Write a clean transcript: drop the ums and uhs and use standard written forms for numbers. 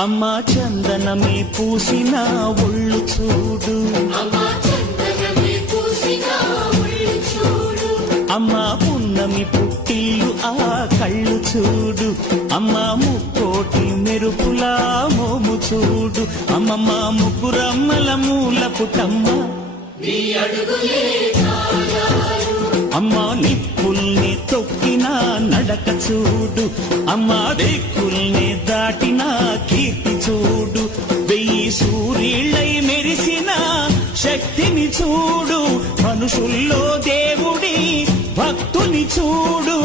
అమ్మా చందనమే పూసిన ఒళ్ళు చూడు, అమ్మా పున్నమి పుట్టిల్లు ఆ కళ్ళు చూడు, అమ్మా ముక్కోటి మెరుపులా మోము చూడు, అమ్మమ్మ ముగ్గురమ్మల మూల పుటమ్మ అమ్మా నిప్పుల్ని తొక్కిన నడక చూడు, అమ్మా దిక్కుల్ని దాటిన కీర్తి చూడు, 1000 సూర్యుళ్ళై మెరిసిన శక్తిని చూడు, మనుషుల్లో దేవుడి భక్తుని చూడు.